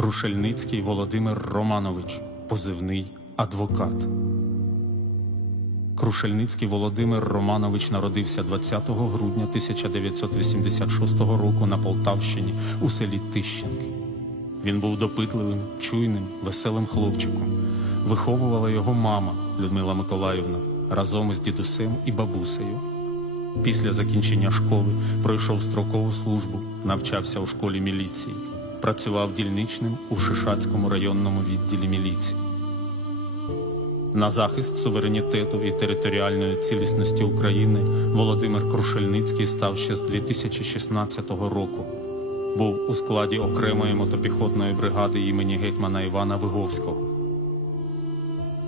Крушельницький Володимир Романович, позивний адвокат. Крушельницький Володимир Романович народився 20 грудня 1986 року на Полтавщині у селі Тищенки. Він був допитливим, чуйним, веселим хлопчиком. Виховувала його мама Людмила Миколаївна разом із дідусем і бабусею. Після закінчення школи пройшов строкову службу, навчався у школі міліції, працював дільничним у Шишацькому районному відділі міліції. На захист суверенітету і територіальної цілісності України Володимир Крушельницький став ще з 2016 року. Був у складі окремої мотопіхотної бригади імені гетьмана Івана Виговського.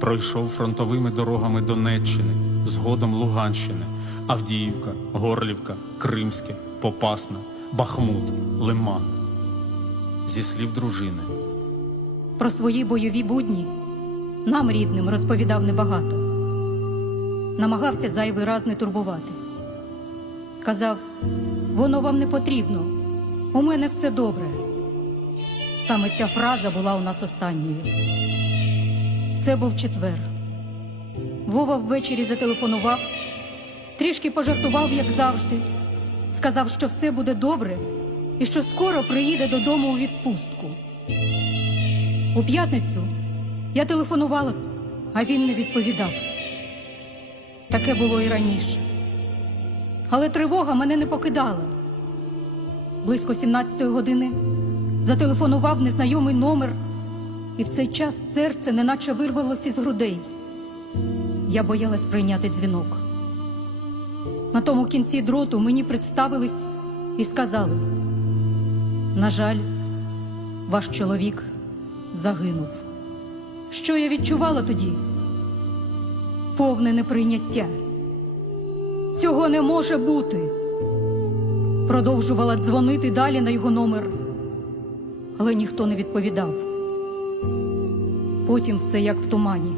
Пройшов фронтовими дорогами Донеччини, згодом Луганщини, Авдіївка, Горлівка, Кримське, Попасна, Бахмут, Лиман. Зі слів дружини. Про свої бойові будні нам, рідним, розповідав небагато. Намагався зайвий раз не турбувати. Казав, воно вам не потрібно, у мене все добре. Саме ця фраза була у нас останньою. Це був четвер. Вова ввечері зателефонував, трішки пожартував, як завжди. Сказав, що все буде добре і що скоро приїде додому у відпустку. У п'ятницю я телефонувала, а він не відповідав. Таке було і раніше. Але тривога мене не покидала. Близько 17-ї години зателефонував незнайомий номер, і в цей час серце неначе вирвалося із грудей. Я боялась прийняти дзвінок. На тому кінці дроту мені представились і сказали: на жаль, ваш чоловік загинув. Що я відчувала тоді? Повне неприйняття. Цього не може бути. Продовжувала дзвонити далі на його номер, але ніхто не відповідав. Потім все як в тумані.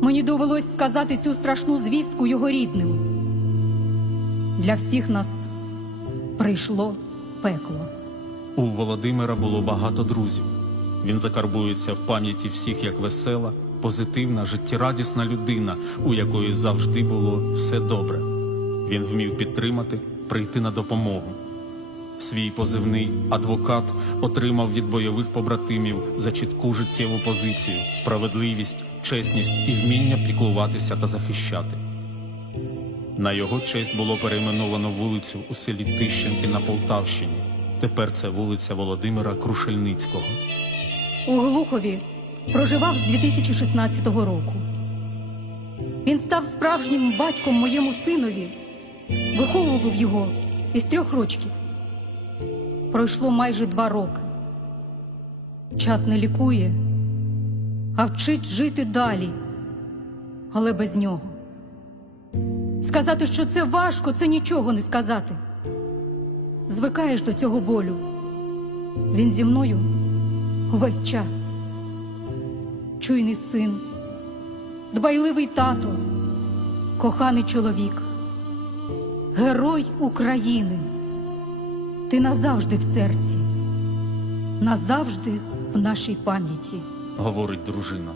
Мені довелось сказати цю страшну звістку його рідним. Для всіх нас прийшло пекло. У Володимира було багато друзів. Він закарбується в пам'яті всіх як весела, позитивна, життєрадісна людина, у якої завжди було все добре. Він вмів підтримати, прийти на допомогу. Свій позивний адвокат отримав від бойових побратимів за чітку життєву позицію, справедливість, чесність і вміння піклуватися та захищати. На його честь було перейменовано вулицю у селі Тищенки на Полтавщині. Тепер це вулиця Володимира Крушельницького. У Глухові проживав з 2016 року. Він став справжнім батьком моєму синові, виховував його із трьох рочків. Пройшло майже два роки. Час не лікує, а вчить жити далі, але без нього. Сказати, що це важко, це нічого не сказати. Звикаєш до цього болю. Він зі мною увесь час. Чуйний син, дбайливий тато, коханий чоловік, герой України. Ти назавжди в серці, назавжди в нашій пам'яті. говорить дружина.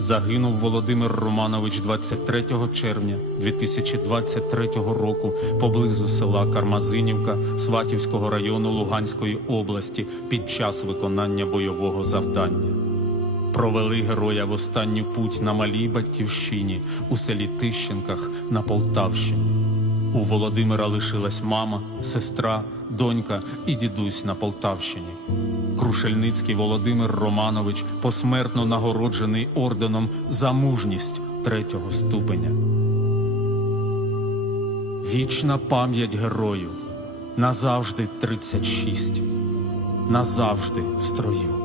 Загинув Володимир Романович 23 червня 2023 року поблизу села Кармазинівка Сватівського району Луганської області під час виконання бойового завдання. Провели героя в останню путь на малій батьківщині у селі Тищенках на Полтавщині. У Володимира лишилась мама, сестра, донька і дідусь на Полтавщині. Крушельницький Володимир Романович посмертно нагороджений орденом за мужність третього ступеня. Вічна пам'ять герою. Назавжди 36. Назавжди в строю.